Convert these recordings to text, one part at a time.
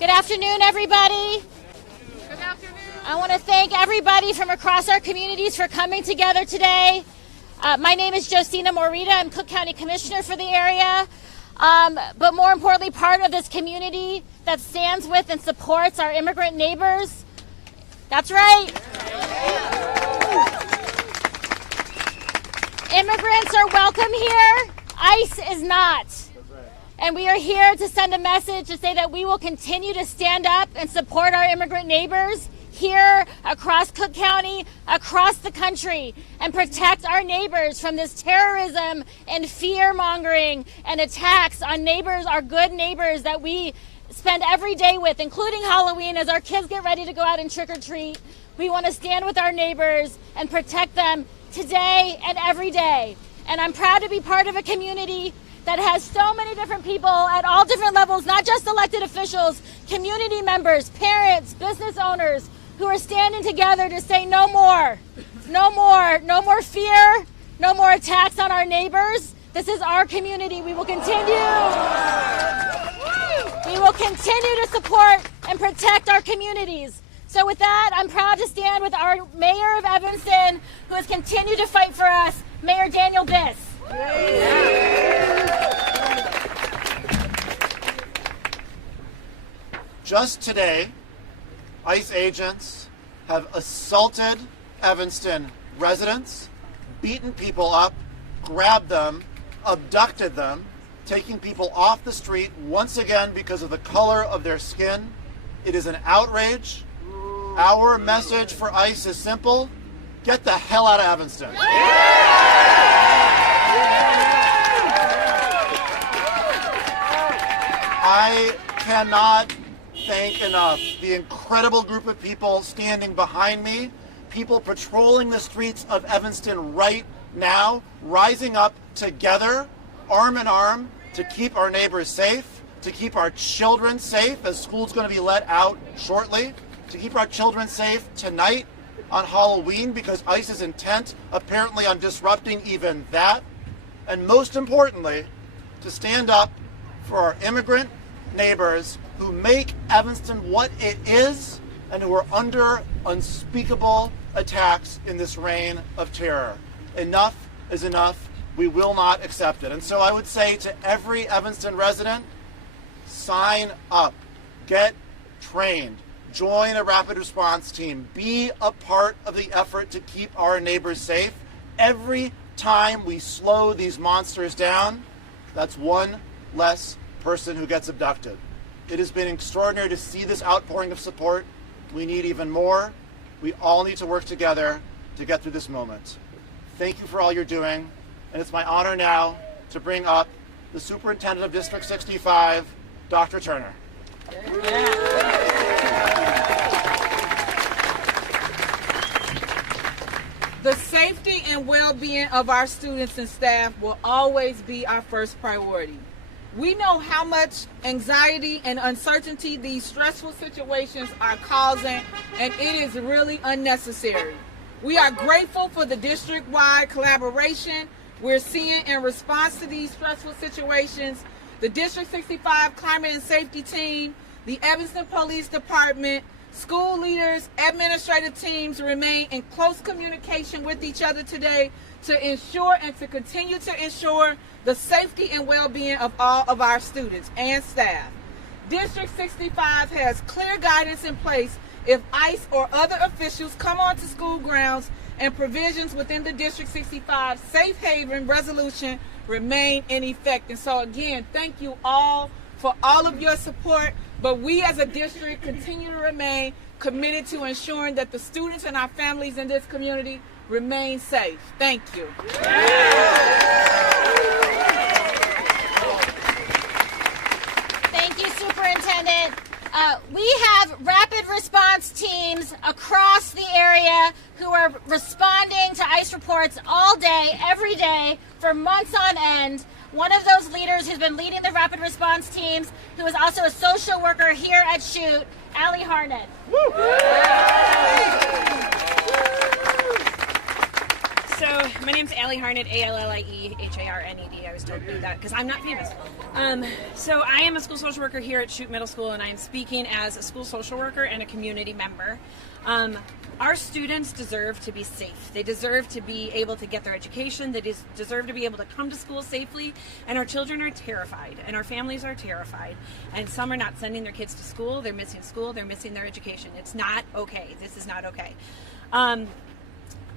Good afternoon, everybody. Good afternoon. I want to thank everybody from across our communities for coming together today. My name is Josina Morita. I'm Cook County Commissioner for the area, but more importantly, part of this community that stands with and supports our immigrant neighbors. That's right. Immigrants are welcome here. ICE is not. And we are here to send a message to say that we will continue to stand up and support our immigrant neighbors here across Cook County, across the country, and protect our neighbors from this terrorism and fear-mongering and attacks on neighbors, our good neighbors that we spend every day with, including Halloween, as our kids get ready to go out and trick-or-treat. We want to stand with our neighbors and protect them today and every day. And I'm proud to be part of a community that has so many different people at all different levels, not just elected officials, community members, parents, business owners, who are standing together to say no more, no more, no more fear, no more attacks on our neighbors. This is our community. We will continue to support and protect our communities. So with that, I'm proud to stand with our Mayor of Evanston, who has continued to fight for us, Mayor Daniel Biss. Just today, ICE agents have assaulted Evanston residents, beaten people up, grabbed them, abducted them, taking people off the street once again because of the color of their skin. It is an outrage. Our message for ICE is simple: get the hell out of Evanston. I cannot thank enough the incredible group of people standing behind me, people patrolling the streets of Evanston right now, rising up together, arm in arm, to keep our neighbors safe, to keep our children safe, as school's going to be let out shortly, to keep our children safe tonight on Halloween, because ICE is intent apparently on disrupting even that, and most importantly, to stand up for our immigrant neighbors who make Evanston what it is and who are under unspeakable attacks in this reign of terror. Enough is enough. We will not accept it. And so I would say to every Evanston resident, sign up, get trained, join a rapid response team, be a part of the effort to keep our neighbors safe. Every time we slow these monsters down, that's one less person who gets abducted. It has been extraordinary to see this outpouring of support. We need even more. We all need to work together to get through this moment. Thank you for all you're doing, and it's my honor now to bring up the Superintendent of District 65, Dr. Turner. The safety and well-being of our students and staff will always be our first priority. We know how much anxiety and uncertainty these stressful situations are causing, and it is really unnecessary. We are grateful for the district-wide collaboration we're seeing in response to these stressful situations. The District 65 Climate and Safety Team, the Evanston Police Department, school leaders, administrative teams remain in close communication with each other today to ensure and to continue to ensure the safety and well-being of all of our students and staff. District 65 has clear guidance in place if ICE or other officials come onto school grounds, and provisions within the District 65 Safe Haven resolution remain in effect. And so again, thank you all for all of your support, but we as a district continue to remain committed to ensuring that the students and our families in this community remain safe. Thank you. Thank you, Superintendent. We have rapid response teams across the area who are responding to ICE reports all day, every day, for months on end. One of those leaders who's been leading the rapid response teams, who is also a social worker here at Chute, Allie Harnett. So my name's Allie Harned, ALLIEHARNED. I always don't do that because I'm not famous. So I am a school social worker here at Shute Middle School, and I am speaking as a school social worker and a community member. Our students deserve to be safe. They deserve to be able to get their education. They deserve to be able to come to school safely. And our children are terrified, and our families are terrified. And some are not sending their kids to school. They're missing school. They're missing their education. It's not okay. This is not okay.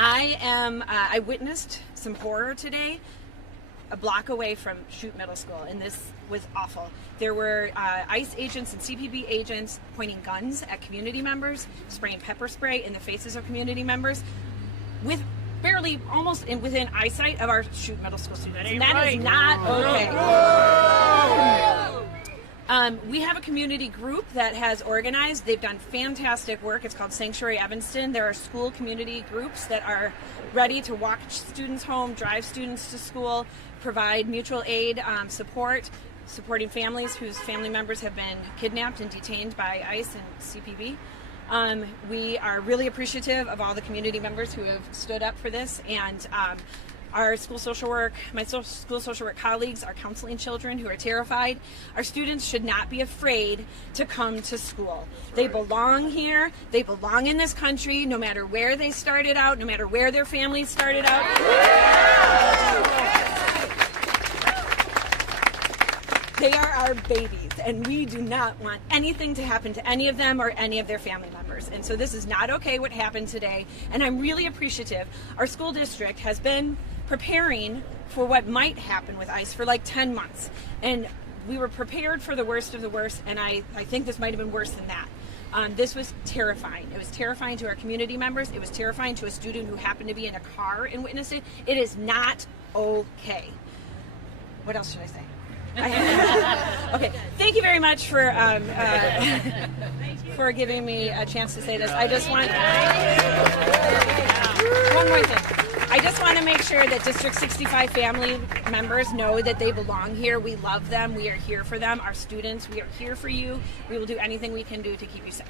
I witnessed some horror today a block away from Shute Middle School, and this was awful. There were ICE agents and CBP agents pointing guns at community members, spraying pepper spray in the faces of community members, with barely almost within eyesight of our Shute Middle School students. And that is not okay. We have a community group that has organized. They've done fantastic work. It's called Sanctuary Evanston. There are school community groups that are ready to walk students home, drive students to school, provide mutual aid supporting families whose family members have been kidnapped and detained by ICE and CBP. We are really appreciative of all the community members who have stood up for this, and our school social work, my school social work colleagues are counseling children who are terrified. Our students should not be afraid to come to school. They belong here. They belong in this country, no matter where they started out, no matter where their families started out. They are our babies, and we do not want anything to happen to any of them or any of their family members. And so this is not okay what happened today, and I'm really appreciative. Our school district has been preparing for what might happen with ICE for like 10 months. And we were prepared for the worst of the worst, and I think this might have been worse than that. This was terrifying. It was terrifying to our community members. It was terrifying to a student who happened to be in a car and witnessed it. It is not okay. What else should I say? Okay, thank you very much for giving me a chance to say this. I just want one more thing. I just want to make sure that District 65 family members know that they belong here. We love them. We are here for them. Our students, we are here for you. We will do anything we can do to keep you safe.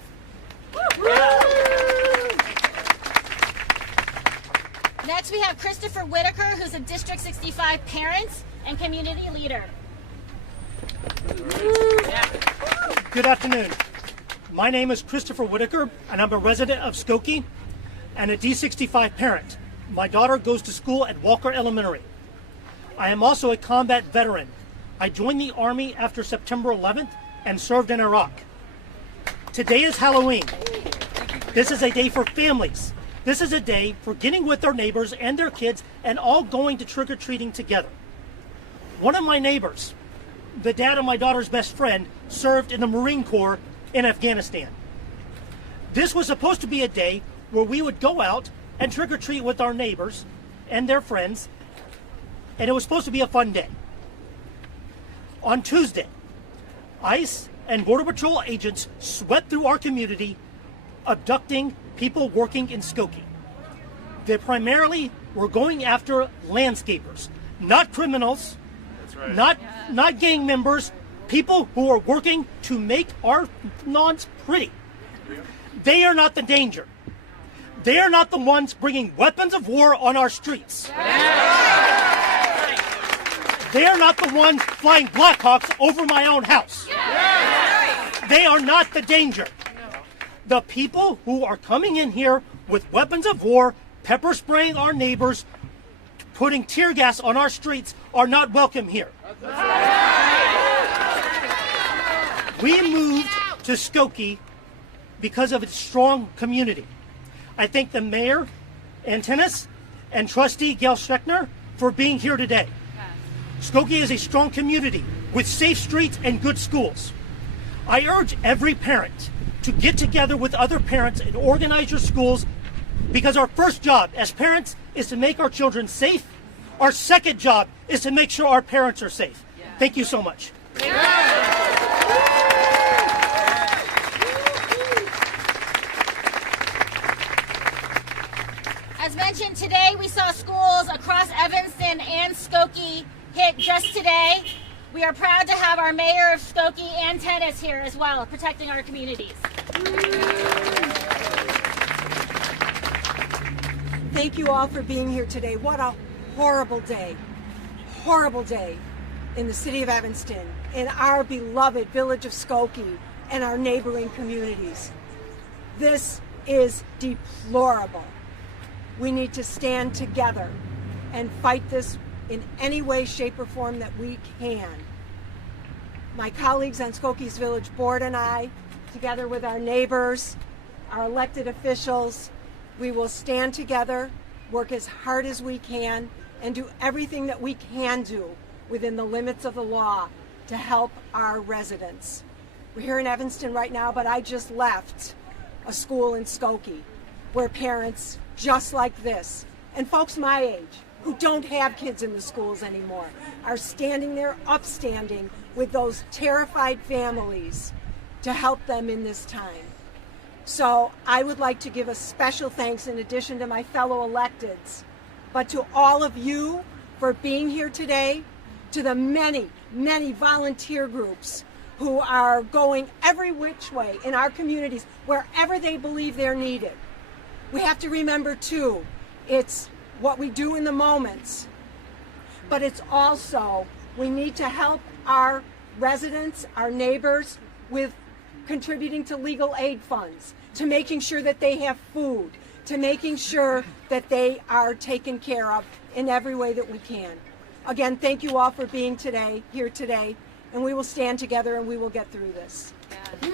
Next, we have Christopher Whitaker, who's a District 65 parent and community leader. Good afternoon. My name is Christopher Whitaker, and I'm a resident of Skokie and a D65 parent. My daughter goes to school at Walker Elementary. I am also a combat veteran. I joined the Army after September 11th and served in Iraq. Today is Halloween. This is a day for families. This is a day for getting with their neighbors and their kids and all going to trick-or-treating together. One of my neighbors, the dad of my daughter's best friend, served in the Marine Corps in Afghanistan. This was supposed to be a day where we would go out and trick-or-treat with our neighbors and their friends, and it was supposed to be a fun day. On Tuesday, ICE and Border Patrol agents swept through our community, abducting people working in Skokie. They primarily were going after landscapers, not criminals, not gang members, people who are working to make our lawns pretty. They are not the danger. They are not the ones bringing weapons of war on our streets. They are not the ones flying Blackhawks over my own house. They are not the danger. The people who are coming in here with weapons of war, pepper spraying our neighbors, putting tear gas on our streets are not welcome here. We moved to Skokie because of its strong community. I thank the mayor, Antinous, and trustee Gail Schreckner for being here today. Skokie is a strong community with safe streets and good schools. I urge every parent to get together with other parents and organize your schools, because our first job as parents is to make our children safe. Our second job is to make sure our parents are safe. Thank you so much. As mentioned today, we saw schools across Evanston and Skokie hit just today. We are proud to have our mayor of Skokie and Tennis here as well, protecting our communities. thank you all for being here today. What a horrible day in the city of Evanston, in our beloved village of Skokie and our neighboring communities. This is deplorable. We need to stand together and fight this in any way, shape, or form that we can. My colleagues on Skokie's Village Board and I, together with our neighbors, our elected officials, we will stand together, work as hard as we can, and do everything that we can do within the limits of the law to help our residents. We're here in Evanston right now, but I just left a school in Skokie where parents just like this, and folks my age who don't have kids in the schools anymore, are standing there upstanding with those terrified families to help them in this time. So I would like to give a special thanks, in addition to my fellow electeds, but to all of you for being here today, to the many, many volunteer groups who are going every which way in our communities, wherever they believe they're needed. We have to remember too, it's what we do in the moments, but it's also, we need to help our residents, our neighbors, with contributing to legal aid funds, to making sure that they have food, to making sure that they are taken care of in every way that we can. Again, thank you all for being here today, and we will stand together and we will get through this. We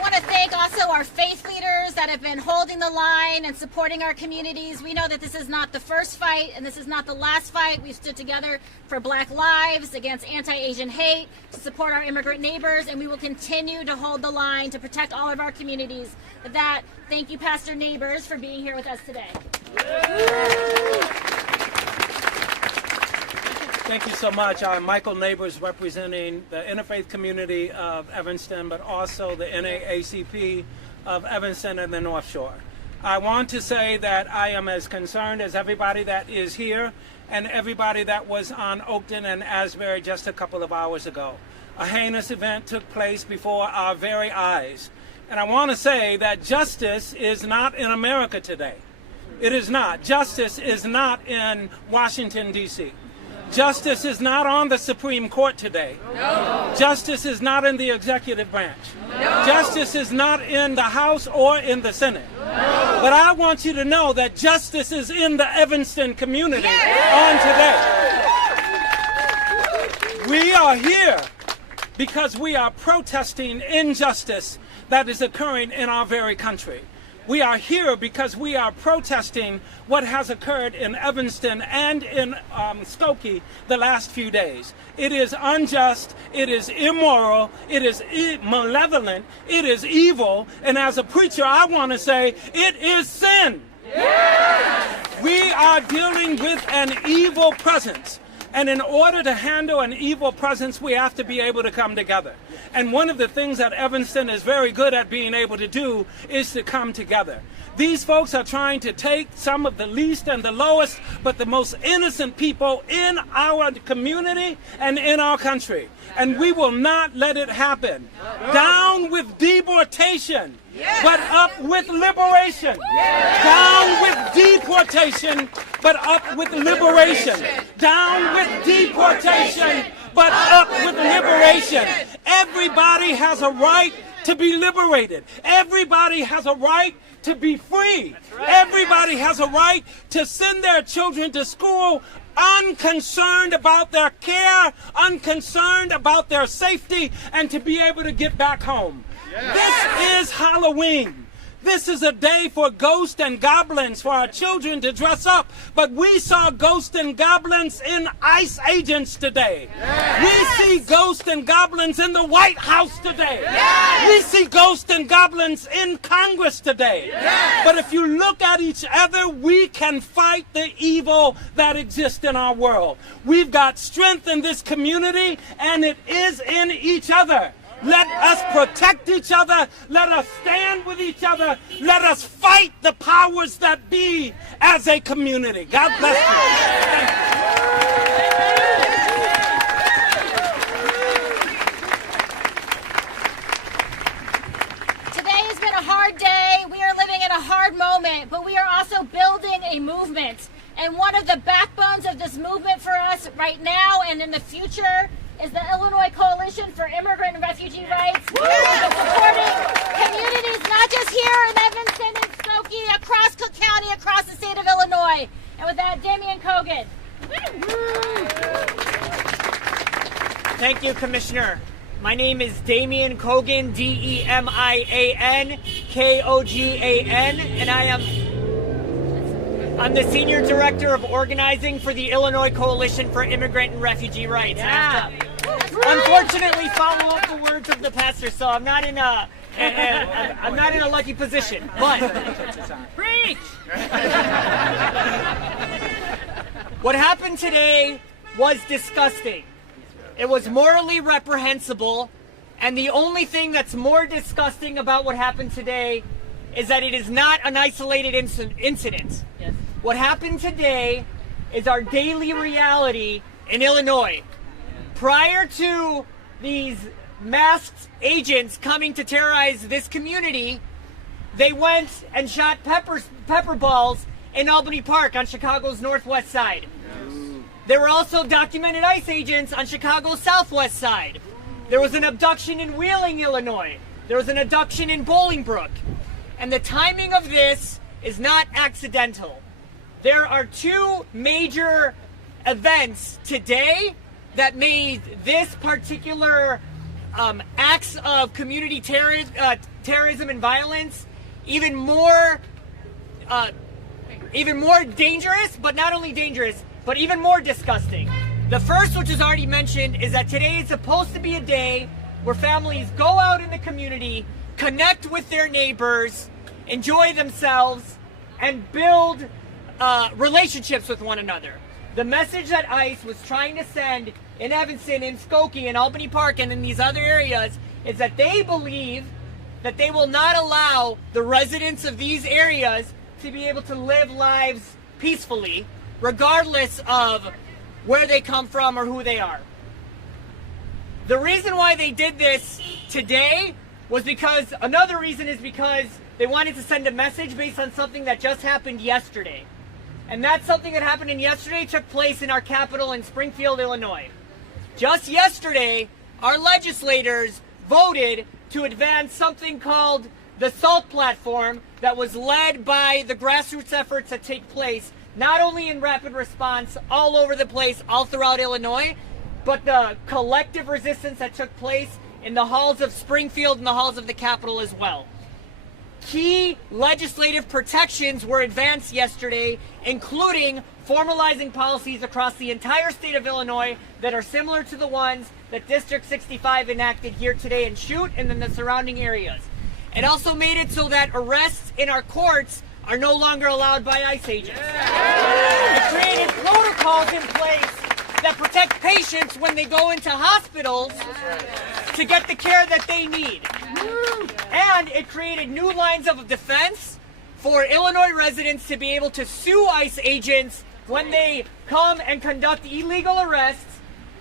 want to thank also our faith leaders that have been holding the line and supporting our communities. We know that this is not the first fight and this is not the last fight. We've stood together for Black lives, against anti-Asian hate, to support our immigrant neighbors, and we will continue to hold the line to protect all of our communities. With that, thank you, Pastor Neighbors, for being here with us today. Thank you so much. I'm Michael Neighbors, representing the interfaith community of Evanston, but also the NAACP of Evanston and the North Shore. I want to say that I am as concerned as everybody that is here and everybody that was on Oakton and Asbury just a couple of hours ago. A heinous event took place before our very eyes. And I want to say that justice is not in America today. It is not. Justice is not in Washington, D.C. Justice is not on the Supreme Court today. No. Justice is not in the executive branch. No. Justice is not in the House or in the Senate. No. But I want you to know that justice is in the Evanston community on today. We are here because we are protesting injustice that is occurring in our very country. We are here because we are protesting what has occurred in Evanston and in Skokie the last few days. It is unjust, it is immoral, it is malevolent, it is evil, and as a preacher I want to say it is sin. Yes! We are dealing with an evil presence. And in order to handle an evil presence, we have to be able to come together. And one of the things that Evanston is very good at being able to do is to come together. These folks are trying to take some of the least and the lowest, but the most innocent people in our community and in our country. And we will not let it happen. Down with deportation, but up with liberation. Down with deportation, but up with liberation. Down with deportation, but up with liberation. Everybody has a right to be liberated. Everybody has a right to be free. Everybody has a right to send their children to school unconcerned about their care, unconcerned about their safety, and to be able to get back home. This is Halloween. This is a day for ghosts and goblins, for our children to dress up. But we saw ghosts and goblins in ICE agents today. Yes. We see ghosts and goblins in the White House today. Yes. We see ghosts and goblins in Congress today. Yes. But if you look at each other, we can fight the evil that exists in our world. We've got strength in this community, and it is in each other. Let us protect each other. Let us stand with each other. Let us fight the powers that be as a community. God bless And one of the backbones of this movement for us right now and in the future is the Illinois Coalition for Immigrant and Refugee Rights. Supporting communities not just here in Evanston and Skokie, across Cook County, across the state of Illinois. And with that, Damian Kogan. Thank you, Commissioner. My name is Damian Kogan, D-E-M-I-A-N, K-O-G-A-N, and I'm the Senior Director of Organizing for the Illinois Coalition for Immigrant and Refugee Rights. Yeah. Unfortunately, follow up the words of the pastor, so I'm not in a lucky position. But preach. What happened today was disgusting. It was morally reprehensible, and the only thing that's more disgusting about what happened today is that it is not an isolated incident. Yes. What happened today is our daily reality in Illinois. Prior to these masked agents coming to terrorize this community, they went and shot pepper balls in Albany Park on Chicago's northwest side. There were also documented ICE agents on Chicago's southwest side. There was an abduction in Wheeling, Illinois. There was an abduction in Bolingbrook. And the timing of this is not accidental. There are two major events today that made this particular acts of community terrorism and violence even more dangerous, but not only dangerous, but even more disgusting. The first, which is already mentioned, is that today is supposed to be a day where families go out in the community, connect with their neighbors, enjoy themselves, and build relationships with one another. The message that ICE was trying to send in Evanston, in Skokie, in Albany Park, and in these other areas is that they believe that they will not allow the residents of these areas to be able to live lives peacefully, regardless of where they come from or who they are. The reason why they did this today was because, another reason is because they wanted to send a message based on something that just happened yesterday. And that something that happened yesterday took place in our capital in Springfield, Illinois. Just yesterday, our legislators voted to advance something called the SALT platform that was led by the grassroots efforts that take place not only in rapid response all over the place, all throughout Illinois, but the collective resistance that took place in the halls of Springfield and the halls of the Capitol as well. Key legislative protections were advanced yesterday, including formalizing policies across the entire state of Illinois that are similar to the ones that District 65 enacted here today in Chute and in the surrounding areas. It also made it so that arrests in our courts are no longer allowed by ICE agents. It created protocols in place that protect patients when they go into hospitals to get the care that they need. And it created new lines of defense for Illinois residents to be able to sue ICE agents when they come and conduct illegal arrests,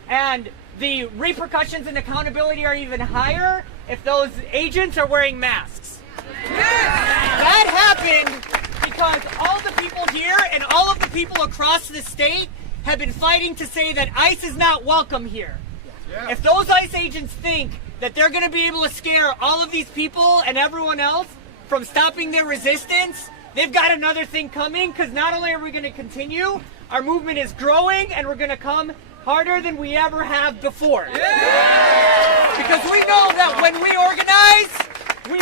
and the repercussions and accountability are even higher if those agents are wearing masks. That happened because all the people here and all of the people across the state have been fighting to say that ICE is not welcome here. If those ICE agents think that they're going to be able to scare all of these people and everyone else from stopping their resistance, they've got another thing coming, because not only are we going to continue, our movement is growing and we're going to come harder than we ever have before. Because we know that when we organize, we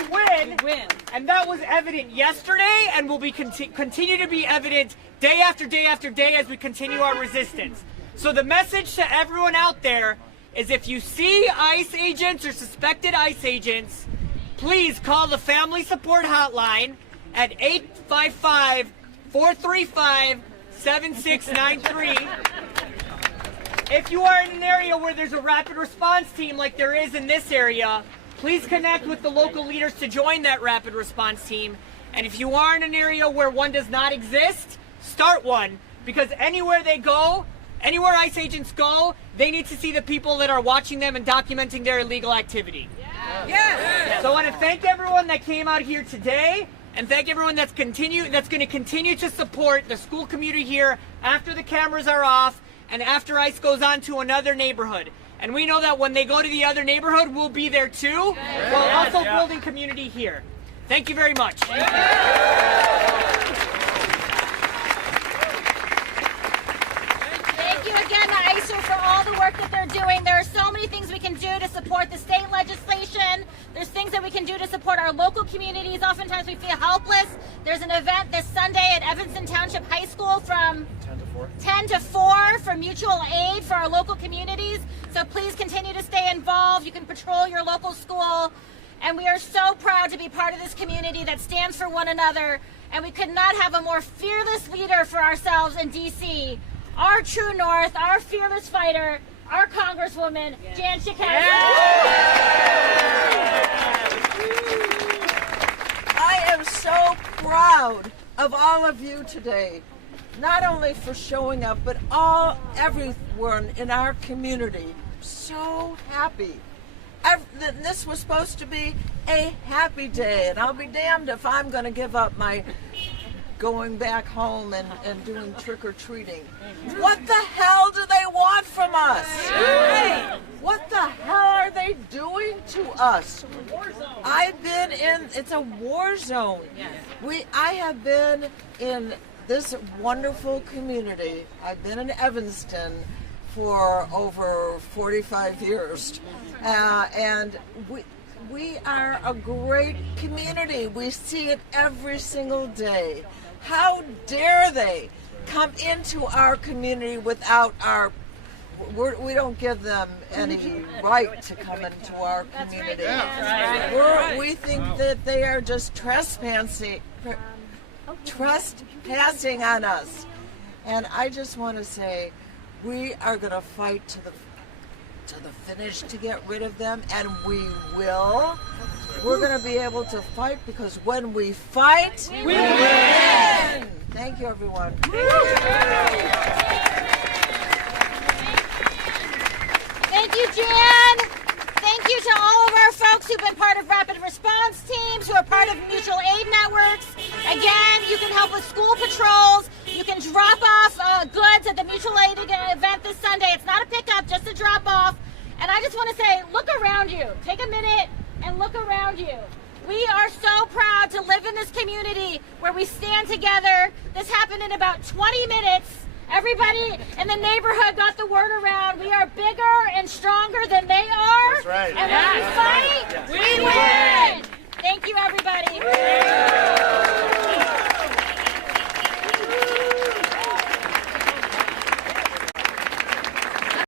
win. And that was evident yesterday and will be continue to be evident day after day after day as we continue our resistance. So the message to everyone out there is, if you see ICE agents or suspected ICE agents, please call the Family Support Hotline at 855-435-7693. If you are in an area where there's a rapid response team like there is in this area, please connect with the local leaders to join that rapid response team. And if you are in an area where one does not exist, start one, because anywhere they go, anywhere ICE agents go, they need to see the people that are watching them and documenting their illegal activity. So I want to thank everyone that came out here today, and and thank everyone that's going to continue to support the school community here after the cameras are off and after ICE goes on to another neighborhood. And we know that when they go to the other neighborhood, we'll be there too, while also building community here. Thank you very much. Thank you again to ICER for all the work that they're doing. There are so many things we can do to support the state legislation. There's things that we can do to support our local communities. Oftentimes we feel helpless. There's an event this Sunday at Evanston Township High School from 10 to 4 for mutual aid for our local communities. So please continue to stay involved. You can patrol your local school. And we are so proud to be part of this community that stands for one another. And we could not have a more fearless leader for ourselves in DC. Our true north, our fearless fighter, our Congresswoman, Jan Schakowsky. I am so proud of all of you today, not only for showing up, but everyone in our community. So happy. This was supposed to be a happy day, and I'll be damned if I'm going to give up my going back home and doing trick-or-treating. What the hell do they want from us? What the hell are they doing to us? It's a war zone. I have been in this wonderful community. I've been in Evanston for over 45 years. And we are a great community. We see it every single day. How dare they come into our community without we don't give them any right to come into our community. We think that they are just trespassing on us. And I just want to say, we are going to fight to the finish to get rid of them, and we will. We're going to be able to fight, because when we fight, we win. Thank you, everyone. Thank you, Jan. Thank you to all of our folks who've been part of rapid response teams, who are part of mutual aid networks. Again, you can help with school patrols. You can drop off goods at the mutual aid event this Sunday. It's not a pickup, just a drop off. And I just want to say, look around you. Take a minute and look around you. We are so proud to live in this community where we stand together. This happened in about 20 minutes. Everybody in the neighborhood got the word around. We are bigger and stronger than they are. That's right. And when we fight, we win. Thank you, everybody.